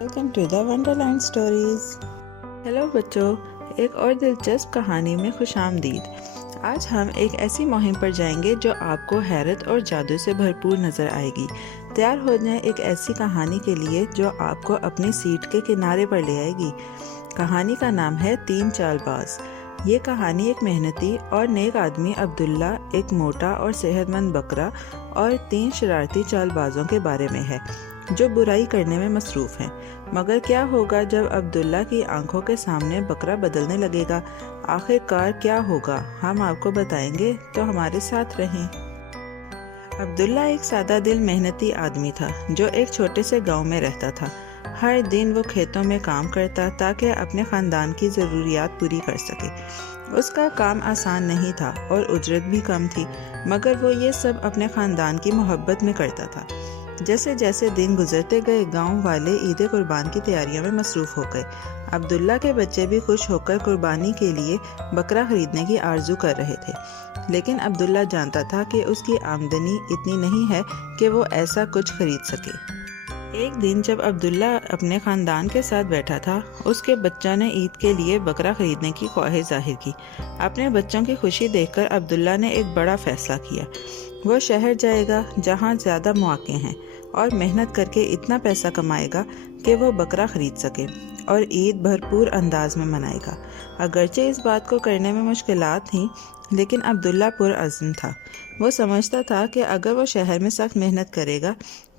Welcome to the wonderland stories. Hello بچوں، ایک اور دلچسپ کہانی میں خوش آمدید۔ آج ہم ایک ایسی مہم پر جائیں گے جو آپ کو حیرت اور جادو سے بھرپور نظر آئے گی۔ تیار ہو جائیں ایک ایسی کہانی کے لیے جو آپ کو اپنی سیٹ کے کنارے پر لے آئے گی۔ کہانی کا نام ہے 3 چال باز۔ یہ کہانی ایک محنتی اور نیک آدمی عبداللہ، ایک موٹا اور صحت مند بکرا اور 3 شرارتی چال بازوں کے بارے میں ہے جو برائی کرنے میں مصروف ہیں۔ مگر کیا ہوگا جب عبداللہ کی آنکھوں کے سامنے بکرا بدلنے لگے گا؟ آخر کار کیا ہوگا، ہم آپ کو بتائیں گے، تو ہمارے ساتھ رہیں۔ عبداللہ ایک سادہ دل محنتی آدمی تھا جو ایک چھوٹے سے گاؤں میں رہتا تھا۔ ہر دن وہ کھیتوں میں کام کرتا تاکہ اپنے خاندان کی ضروریات پوری کر سکے۔ اس کا کام آسان نہیں تھا اور اجرت بھی کم تھی، مگر وہ یہ سب اپنے خاندان کی محبت میں کرتا تھا۔ جیسے جیسے دن گزرتے گئے، گاؤں والے عید قربان کی تیاریوں میں مصروف ہو گئے۔ عبداللہ کے بچے بھی خوش ہو کر قربانی کے لیے بکرا خریدنے کی آرزو کر رہے تھے، لیکن عبداللہ جانتا تھا کہ اس کی آمدنی اتنی نہیں ہے کہ وہ ایسا کچھ خرید سکے۔ ایک دن جب عبداللہ اپنے خاندان کے ساتھ بیٹھا تھا، اس کے بچہ نے عید کے لیے بکرا خریدنے کی خواہش ظاہر کی۔ اپنے بچوں کی خوشی دیکھ کر عبداللہ نے ایک بڑا فیصلہ کیا۔ وہ شہر جائے گا جہاں زیادہ مواقع ہیں اور محنت کر کے اتنا پیسہ کمائے گا کہ وہ بکرا خرید سکے اور عید بھرپور انداز میں منائے گا۔ اگرچہ اس بات کو کرنے میں مشکلات تھیں، لیکن عبداللہ پرعزم تھا۔ وہ سمجھتا تھا کہ اگر وہ شہر میں سخت محنت کرے گا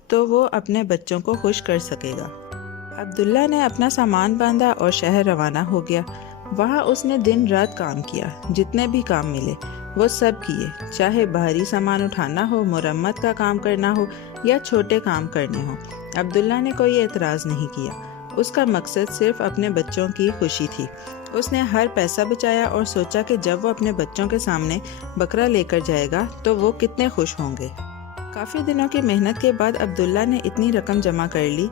تو وہ اپنے بچوں کو خوش کر سکے گا۔ عبداللہ نے اپنا سامان باندھا اور شہر روانہ ہو گیا۔ وہاں اس نے دن رات کام کیا، جتنے بھی کام ملے وہ سب کیے، چاہے بھاری سامان اٹھانا ہو، مرمت کا کام کرنا ہو یا چھوٹے کام کرنے ہوں۔ عبداللہ نے کوئی اعتراض نہیں کیا۔ اس کا مقصد صرف اپنے بچوں کی خوشی تھی۔ اس نے ہر پیسہ بچایا اور سوچا کہ جب وہ اپنے بچوں کے سامنے بکرا لے کر جائے گا تو وہ کتنے خوش ہوں گے۔ کافی دنوں کی محنت کے بعد عبداللہ نے اتنی رقم جمع کر لی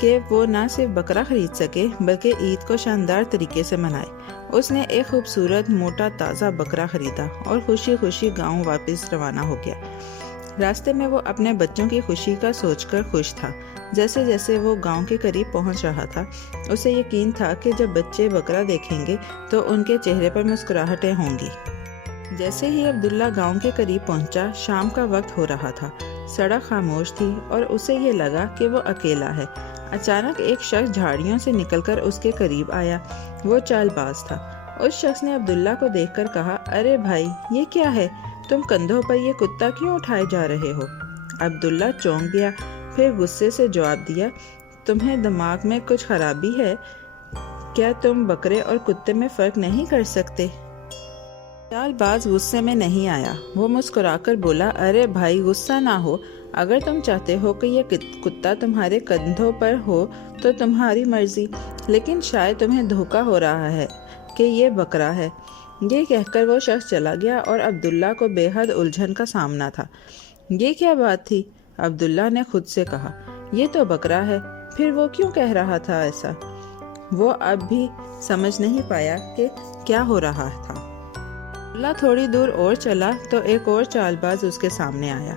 کہ وہ نہ صرف بکرا خرید سکے بلکہ عید کو شاندار طریقے سے منائے۔ اس نے ایک خوبصورت موٹا تازہ بکرا خریدا اور خوشی خوشی گاؤں واپس روانہ ہو گیا۔ راستے میں وہ اپنے بچوں کی خوشی کا سوچ کر خوش تھا۔ جیسے جیسے وہ گاؤں کے قریب پہنچ رہا تھا، اسے یقین تھا کہ جب بچے بکرا دیکھیں گے تو ان کے چہرے پر مسکراہٹیں ہوں گی۔ جیسے ہی عبداللہ گاؤں کے قریب پہنچا، شام کا وقت ہو رہا تھا۔ سڑک خاموش تھی اور اسے یہ لگا کہ وہ اکیلا ہے۔ اچانک ایک شخص جھاڑیوں سے نکل کر اس کے قریب آیا۔ وہ چال باز تھا۔ اس شخص نے عبداللہ کو دیکھ کر کہا، ارے بھائی، یہ کیا ہے؟ تم کندھوں پر یہ کتا کیوں اٹھائے جا رہے ہو؟ عبداللہ چونک گیا، پھر غصے سے جواب دیا، تمہیں دماغ میں کچھ خرابی ہے کیا؟ تم بکرے اور کتے میں فرق نہیں کر سکتے؟ چال باز غصے میں نہیں آیا۔ وہ مسکرا کر بولا، ارے بھائی، غصہ نہ ہو۔ اگر تم چاہتے ہو کہ یہ کتا تمہارے کندھوں پر ہو تو تمہاری مرضی، لیکن شاید تمہیں دھوکہ ہو رہا ہے کہ یہ بکرا ہے۔ یہ کہہ کر وہ شخص چلا گیا اور عبداللہ کو بے حد الجھن کا سامنا تھا۔ یہ کیا بات تھی؟ عبداللہ نے خود سے کہا، یہ تو بکرا ہے، پھر وہ کیوں کہہ رہا تھا ایسا؟ وہ اب بھی سمجھ نہیں پایا کہ کیا ہو رہا تھا۔ عبداللہ تھوڑی دور اور چلا تو ایک اور چال باز اس کے سامنے آیا۔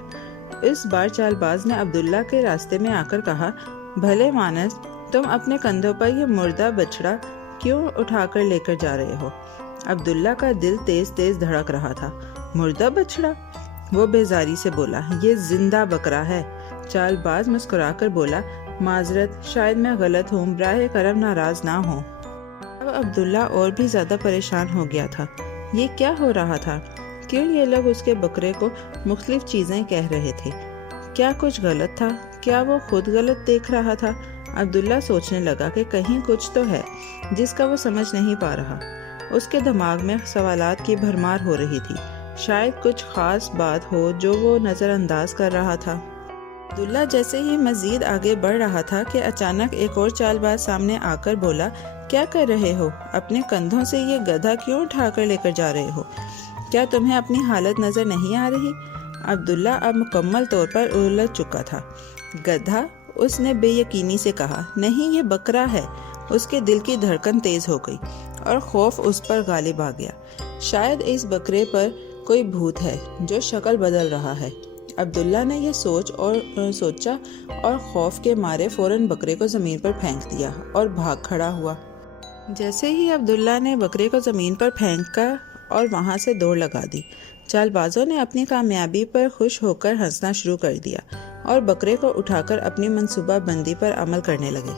اس بار چال باز نے عبداللہ کے راستے میں آ کر کہا، بھلے مانس، تم اپنے کندھوں پر یہ مردہ بچڑا کیوں اٹھا کر لے کر جا رہے ہو؟ عبداللہ کا دل تیز تیز دھڑک رہا تھا۔ مردہ بچڑا؟ وہ بیزاری سے بولا، یہ زندہ بکرا ہے۔ چال باز مسکرا کر بولا، معذرت، شاید میں غلط ہوں، براہ کرم ناراض نہ ہوں۔ اب عبداللہ اور بھی زیادہ پریشان ہو گیا تھا۔ یہ کیا ہو رہا تھا؟ کیوں یہ لوگ اس کے بکرے کو مختلف چیزیں کہہ رہے تھے؟ کیا کچھ غلط تھا؟ کیا وہ خود غلط دیکھ رہا تھا؟ عبداللہ سوچنے لگا کہ کہیں کچھ تو ہے جس کا وہ سمجھ نہیں پا رہا۔ اس کے دماغ میں سوالات کی بھرمار ہو رہی تھی۔ شاید کچھ خاص بات ہو جو وہ نظر انداز کر رہا تھا۔ عبداللہ جیسے ہی مزید آگے بڑھ رہا تھا کہ اچانک ایک اور چال باز سامنے آ کر بولا، کیا کر رہے ہو؟ اپنے کندھوں سے یہ گدھا کیوں اٹھا کر لے کر جا رہے ہو؟ کیا تمہیں اپنی حالت نظر نہیں آ رہی؟ عبداللہ اب مکمل طور پر الجھ چکا تھا۔ گدھا؟ اس نے بے یقینی سے کہا، نہیں، یہ بکرا ہے۔ اس کے دل کی دھڑکن تیز ہو گئی اور خوف اس پر غالب آ گیا۔ شاید اس بکرے پر کوئی بھوت ہے جو شکل بدل رہا ہے۔ عبداللہ نے یہ سوچا اور خوف کے مارے فوراً بکرے کو زمین پر پھینک دیا اور بھاگ کھڑا ہوا۔ جیسے ہی عبداللہ نے بکرے کو زمین پر پھینکا اور وہاں سے دوڑ لگا دی، چال بازوں نے اپنی کامیابی پر خوش ہو کر ہنسنا شروع کر دیا اور بکرے کو اٹھا کر اپنی منصوبہ بندی پر عمل کرنے لگے۔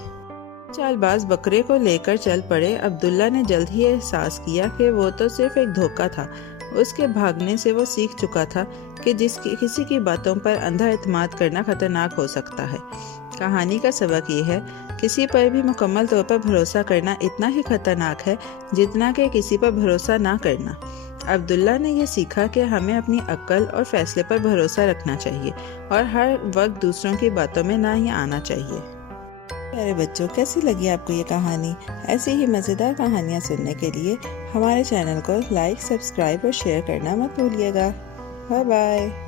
چال باز بکرے کو لے کر چل پڑے۔ عبداللہ نے جلد ہی احساس کیا کہ وہ تو صرف ایک دھوکہ تھا۔ اس کے بھاگنے سے وہ سیکھ چکا تھا کہ کسی کی باتوں پر اندھا اعتماد کرنا خطرناک ہو سکتا ہے۔ کہانی کا سبق یہ ہے، کسی پر بھی مکمل طور پر بھروسہ کرنا اتنا ہی خطرناک ہے جتنا کہ کسی پر بھروسہ نہ کرنا۔ عبداللہ نے یہ سیکھا کہ ہمیں اپنی عقل اور فیصلے پر بھروسہ رکھنا چاہیے اور ہر وقت دوسروں کی باتوں میں نہ ہی آنا چاہیے۔ پیارے بچوں، کیسی لگی آپ کو یہ کہانی؟ ایسی ہی مزیدار کہانیاں سننے کے لیے ہمارے چینل کو لائک، سبسکرائب اور شیئر کرنا مت بھولیے گا۔ Bye bye.